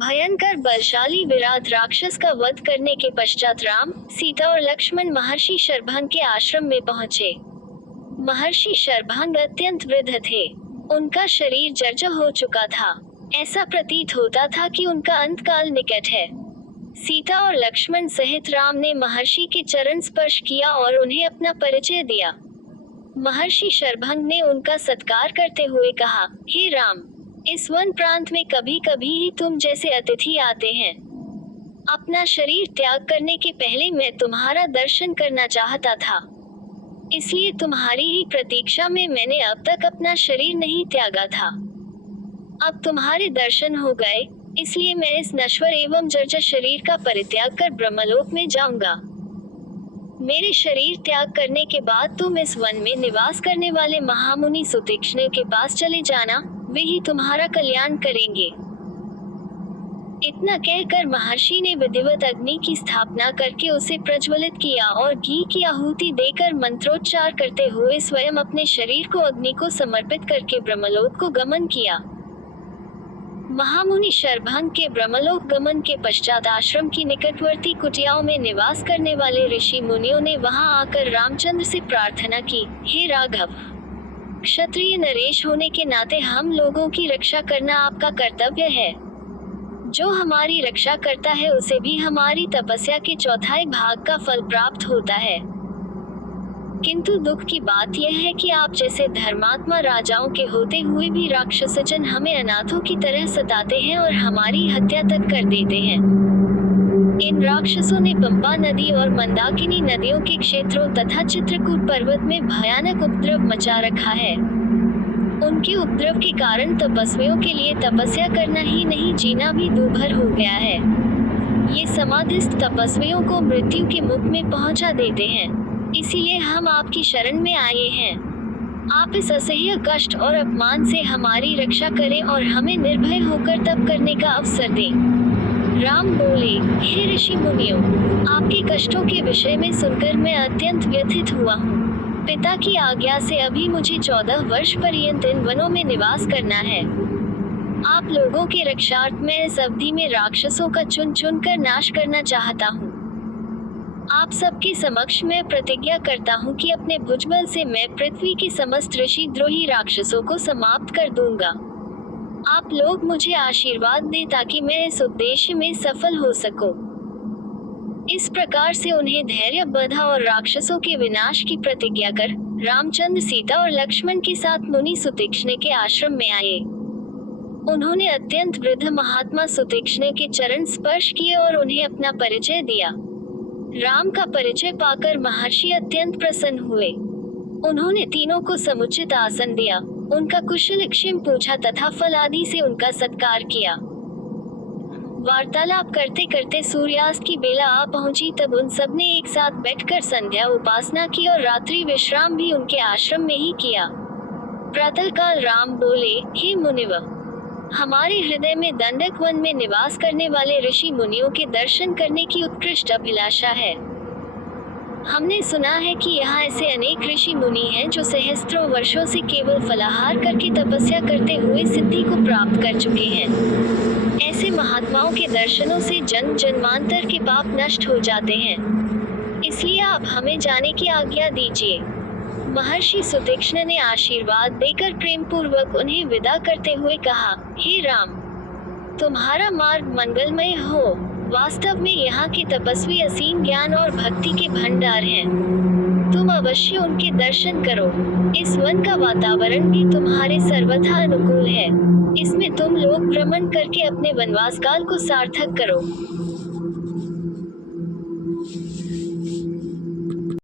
भयंकर बलशाली विराट राक्षस का वध करने के पश्चात राम, सीता और लक्ष्मण महर्षि शरभंग के आश्रम में पहुंचे। महर्षि शरभंग अत्यंत वृद्ध थे। उनका शरीर जर्जर हो चुका था। ऐसा प्रतीत होता था कि उनका अंतकाल निकट है। सीता और लक्ष्मण सहित राम ने महर्षि के चरण स्पर्श किया और उन्हें अपना परिचय दिया। महर्षि शरभंग ने उनका सत्कार करते हुए कहा, हे राम, इस वन प्रांत में कभी कभी ही तुम जैसे अतिथि आते हैं। अपना शरीर त्याग करने के पहले मैं तुम्हारा दर्शन करना चाहता था, इसलिए तुम्हारी ही प्रतीक्षा में मैंने अब तक अपना शरीर नहीं त्यागा था। अब तुम्हारे दर्शन हो गए, इसलिए मैं इस नश्वर एवं जर्जर शरीर का परित्याग कर ब्रह्मलोक में जाऊंगा। मेरे शरीर त्याग करने के बाद तुम इस वन में निवास करने वाले महामुनि सुतीक्ष्ण के पास चले जाना, वे ही तुम्हारा कल्याण करेंगे। इतना कहकर महर्षि ने विधिवत अग्नि की स्थापना करके उसे प्रज्वलित किया और घी की आहुति देकर मंत्रोच्चार करते हुए स्वयं अपने शरीर को अग्नि को समर्पित करके ब्रह्मलोक को गमन किया। महामुनि शरभंग के ब्रह्मलोक गमन के पश्चात आश्रम की निकटवर्ती कुटियाओं में निवास करने वाले ऋषि मुनियों ने वहां आकर रामचंद्र से प्रार्थना की, हे राघव, क्षत्रिय नरेश होने के नाते हम लोगों की रक्षा करना आपका कर्तव्य है। जो हमारी रक्षा करता है उसे भी हमारी तपस्या के चौथाई भाग का फल प्राप्त होता है। किंतु दुख की बात यह है कि आप जैसे धर्मात्मा राजाओं के होते हुए भी राक्षसजन हमें अनाथों की तरह सताते हैं और हमारी हत्या तक कर देते हैं। इन राक्षसों ने पंपा नदी और मंदाकिनी नदियों के क्षेत्रों तथा चित्रकूट पर्वत में भयानक उपद्रव मचा रखा है। उनके उपद्रव के कारण तपस्वियों के लिए तपस्या करना ही नहीं, जीना भी दूभर हो गया है। ये समाधिस्थ तपस्वियों को मृत्यु के मुख में पहुंचा देते हैं। इसीलिए हम आपकी शरण में आए हैं। आप इस असह्य कष्ट और अपमान से हमारी रक्षा करें और हमें निर्भय होकर तप करने का अवसर दें। राम बोले, हे ऋषि मुनियों, आपके कष्टों के विषय में सुनकर मैं अत्यंत व्यथित हुआ हूँ। पिता की आज्ञा से अभी मुझे 14 वर्ष पर्यंत इन वनों में निवास करना है। आप लोगों के रक्षार्थ मैं इस अवधि में राक्षसों का चुन चुन कर नाश करना चाहता हूँ। आप सबके समक्ष मैं प्रतिज्ञा करता हूँ कि अपने भुजबल से मैं पृथ्वी के समस्त ऋषि द्रोही राक्षसों को समाप्त कर दूंगा। आप लोग मुझे आशीर्वाद दें ताकि मैं इस उद्देश्य में सफल हो सकूं। इस प्रकार से उन्हें धैर्य बंधा और राक्षसों के विनाश की प्रतिज्ञा कर रामचंद्र सीता और लक्ष्मण के साथ मुनि सुतीक्ष्ण के आश्रम में आए। उन्होंने अत्यंत वृद्ध महात्मा सुतीक्ष्ण के चरण स्पर्श किए और उन्हें अपना परिचय दिया। राम का परिचय पाकर महर्षि अत्यंत प्रसन्न हुए। उन्होंने तीनों को समुचित आसन दिया, उनका कुशल क्षेम पूछा तथा फल आदि से उनका सत्कार किया। वार्तालाप करते करते सूर्यास्त की बेला आ पहुंची, तब उन सब ने एक साथ बैठकर संध्या उपासना की और रात्रि विश्राम भी उनके आश्रम में ही किया। प्रातःकाल राम बोले, हे मुनिव, हमारे हृदय में दंडक वन में निवास करने वाले ऋषि मुनियों के दर्शन करने की उत्कृष्ट अभिलाषा है। हमने सुना है कि यहाँ ऐसे अनेक ऋषि मुनि हैं जो सहस्त्रों वर्षों से केवल फलाहार करके तपस्या करते हुए सिद्धि को प्राप्त कर चुके हैं। ऐसे महात्माओं के दर्शनों से जन्म जन्मांतर के पाप नष्ट हो जाते हैं। इसलिए आप हमें जाने की आज्ञा दीजिए। महर्षि सुतीक्ष्ण ने आशीर्वाद देकर प्रेम पूर्वक उन्हें विदा करते हुए कहा, हे राम, तुम्हारा मार्ग मंगलमय हो। वास्तव में यहाँ के तपस्वी असीम ज्ञान और भक्ति के भंडार हैं। तुम अवश्य उनके दर्शन करो। इस वन का वातावरण भी तुम्हारे सर्वथा अनुकूल है। इसमें तुम लोग भ्रमण करके अपने वनवास काल को सार्थक करो।